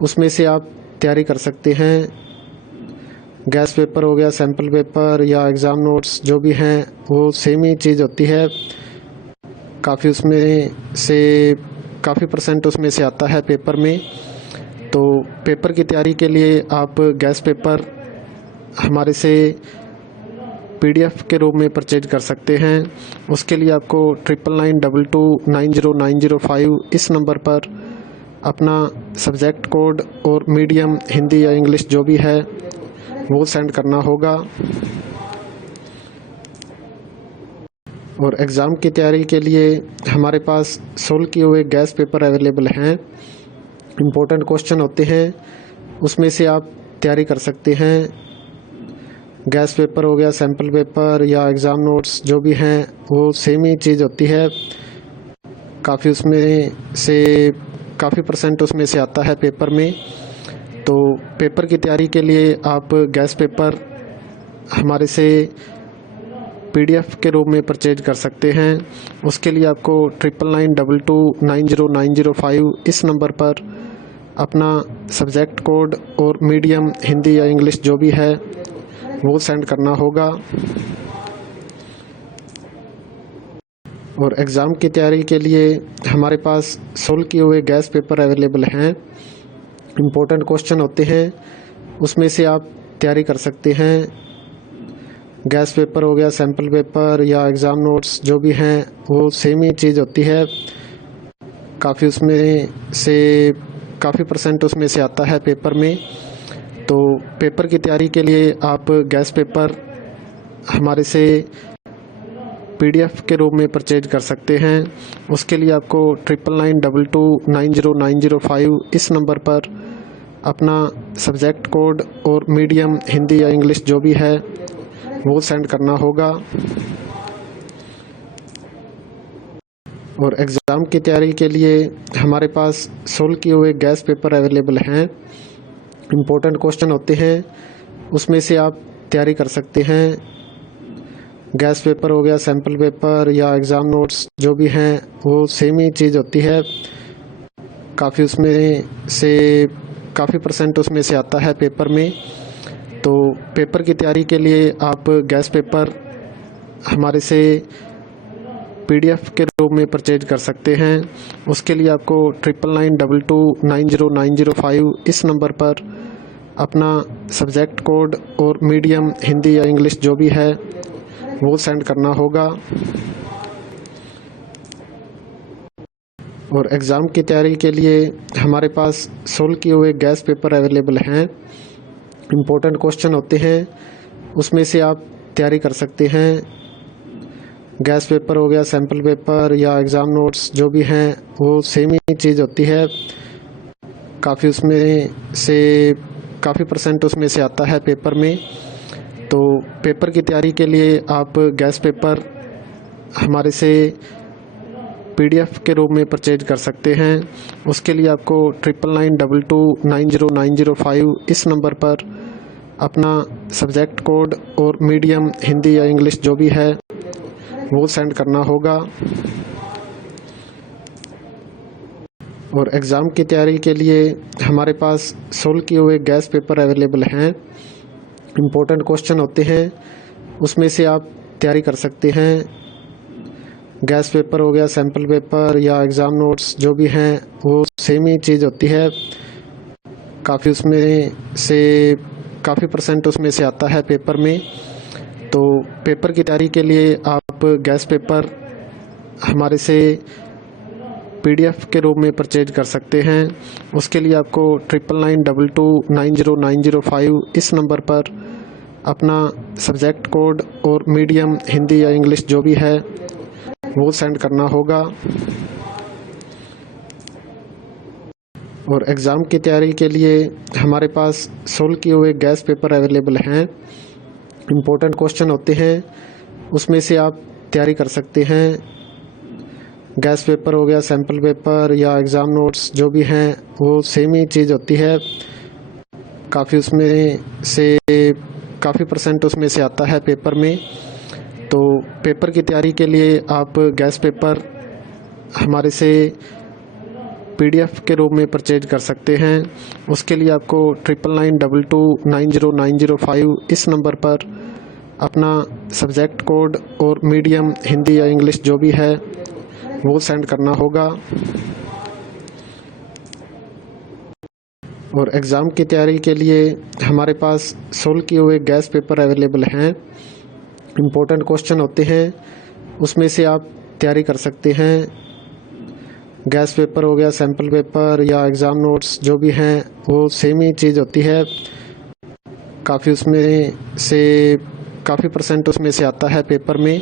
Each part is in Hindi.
उसमें से आप तैयारी कर सकते हैं। गैस पेपर हो गया, सैम्पल पेपर या एग्ज़ाम नोट्स जो भी हैं वो सेम ही चीज़ होती है। काफ़ी उसमें से काफ़ी परसेंट उसमें से आता है पेपर में। तो पेपर की तैयारी के लिए आप गैस पेपर हमारे से PDF के रूप में परचेज कर सकते हैं। उसके लिए आपको 9992290905 इस नंबर पर अपना सब्जेक्ट कोड और मीडियम हिंदी या इंग्लिश जो भी है वो सेंड करना होगा। और एग्ज़ाम की तैयारी के लिए हमारे पास सोल्व किए हुए गैस पेपर अवेलेबल हैं। इम्पोर्टेंट क्वेश्चन होते हैं, उसमें से आप तैयारी कर सकते हैं। गैस पेपर हो गया, सैम्पल पेपर या एग्ज़ाम नोट्स जो भी हैं वो सेम ही चीज़ होती है। काफ़ी उसमें से काफ़ी परसेंट उसमें से आता है पेपर में। तो पेपर की तैयारी के लिए आप गैस पेपर हमारे से PDF के रूप में परचेज कर सकते हैं। उसके लिए आपको 9992290905 इस नंबर पर अपना सब्जेक्ट कोड और मीडियम हिंदी या इंग्लिश जो भी है वो सेंड करना होगा। और एग्ज़ाम की तैयारी के लिए हमारे पास सोल्व किए हुए गैस पेपर अवेलेबल हैं। इम्पोर्टेंट क्वेश्चन होते हैं, उसमें से आप तैयारी कर सकते हैं। गैस पेपर हो गया, सैम्पल पेपर या एग्ज़ाम नोट्स जो भी हैं वो सेम ही चीज़ होती है। काफ़ी उसमें से काफ़ी परसेंट उसमें से आता है पेपर में। तो पेपर की तैयारी के लिए आप गैस पेपर हमारे से PDF के रूप में परचेज कर सकते हैं। उसके लिए आपको 9992290905 इस नंबर पर अपना सब्जेक्ट कोड और मीडियम हिंदी या इंग्लिश जो भी है वो सेंड करना होगा। और एग्ज़ाम की तैयारी के लिए हमारे पास सोल्व किए हुए गैस पेपर अवेलेबल हैं। इम्पोर्टेंट क्वेश्चन होते हैं, उसमें से आप तैयारी कर सकते हैं। गैस पेपर हो गया, सैम्पल पेपर या एग्ज़ाम नोट्स जो भी हैं वो सेम ही चीज़ होती है। काफ़ी उसमें से काफ़ी परसेंट उसमें से आता है पेपर में। तो पेपर की तैयारी के लिए आप गैस पेपर हमारे से PDF के रूप में परचेज कर सकते हैं। उसके लिए आपको 9992290905 इस नंबर पर अपना सब्जेक्ट कोड और मीडियम हिंदी या इंग्लिश जो भी है वो सेंड करना होगा। और एग्ज़ाम की तैयारी के लिए हमारे पास सोल्व किए हुए गैस पेपर अवेलेबल हैं। इम्पोर्टेंट क्वेश्चन होते हैं, उसमें से आप तैयारी कर सकते हैं। गैस पेपर हो गया, सैम्पल पेपर या एग्ज़ाम नोट्स जो भी हैं वो सेम ही चीज़ होती है। काफ़ी उसमें से काफ़ी परसेंट उसमें से आता है पेपर में। तो पेपर की तैयारी के लिए आप गैस पेपर हमारे से PDF के रूप में परचेज कर सकते हैं। उसके लिए आपको 9992290905 इस नंबर पर अपना सब्जेक्ट कोड और मीडियम हिंदी या इंग्लिश जो भी है वो सेंड करना होगा। और एग्ज़ाम की तैयारी के लिए हमारे पास सोल्व किए हुए गैस पेपर अवेलेबल हैं। इम्पोर्टेंट क्वेश्चन होते हैं, उसमें से आप तैयारी कर सकते हैं। गैस पेपर हो गया, सैम्पल पेपर या एग्ज़ाम नोट्स जो भी हैं वो सेम ही चीज़ होती है। काफ़ी उसमें से काफ़ी परसेंट उसमें से आता है पेपर में। तो पेपर की तैयारी के लिए आप गैस पेपर हमारे से PDF के रूप में परचेज कर सकते हैं। उसके लिए आपको 9992290905 इस नंबर पर अपना सब्जेक्ट कोड और मीडियम हिंदी या इंग्लिश जो भी है वो सेंड करना होगा। और एग्ज़ाम की तैयारी के लिए हमारे पास सोल्व किए हुए गैस पेपर अवेलेबल हैं। इम्पोर्टेंट क्वेश्चन होते हैं, उसमें से आप तैयारी कर सकते हैं। गैस पेपर हो गया, सैम्पल पेपर या एग्ज़ाम नोट्स जो भी हैं वो सेम ही चीज़ होती है। काफ़ी उसमें से काफ़ी परसेंट उसमें से आता है पेपर में। तो पेपर की तैयारी के लिए आप गैस पेपर हमारे से PDF के रूप में परचेज कर सकते हैं। उसके लिए आपको 9992290905 इस नंबर पर अपना सब्जेक्ट कोड और मीडियम हिंदी या इंग्लिश जो भी है वो सेंड करना होगा। और एग्ज़ाम की तैयारी के लिए हमारे पास सोल्व किए हुए गैस पेपर अवेलेबल हैं। इम्पोर्टेंट क्वेश्चन होते हैं, उसमें से आप तैयारी कर सकते हैं। गैस पेपर हो गया, सैम्पल पेपर या एग्ज़ाम नोट्स जो भी हैं वो सेम ही चीज़ होती है। काफ़ी परसेंट उसमें से आता है पेपर में।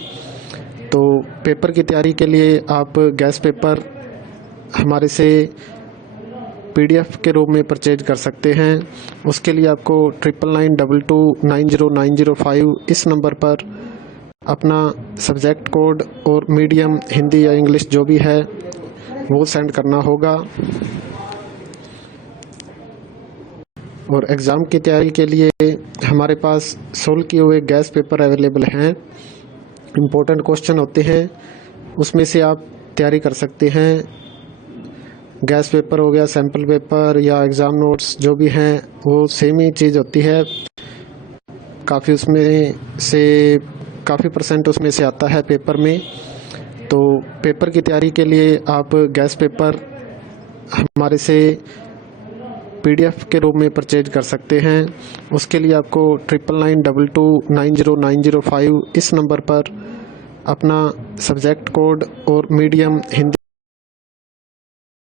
तो पेपर की तैयारी के लिए आप गैस पेपर हमारे से PDF के रूप में परचेज कर सकते हैं। उसके लिए आपको 9992290905 इस नंबर पर अपना सब्जेक्ट कोड और मीडियम हिंदी या इंग्लिश जो भी है वो सेंड करना होगा। और एग्ज़ाम की तैयारी के लिए हमारे पास सोल्व किए हुए गैस पेपर अवेलेबल हैं। इम्पोर्टेंट क्वेश्चन होते हैं, उसमें से आप तैयारी कर सकते हैं। गैस पेपर हो गया, सैम्पल पेपर या एग्ज़ाम नोट्स जो भी हैं वो सेम ही चीज़ होती है। काफ़ी परसेंट उसमें से आता है पेपर में। तो पेपर की तैयारी के लिए आप गैस पेपर हमारे से PDF के रूप में परचेज कर सकते हैं। उसके लिए आपको 9992290905 इस नंबर पर अपना सब्जेक्ट कोड और मीडियम हिंदी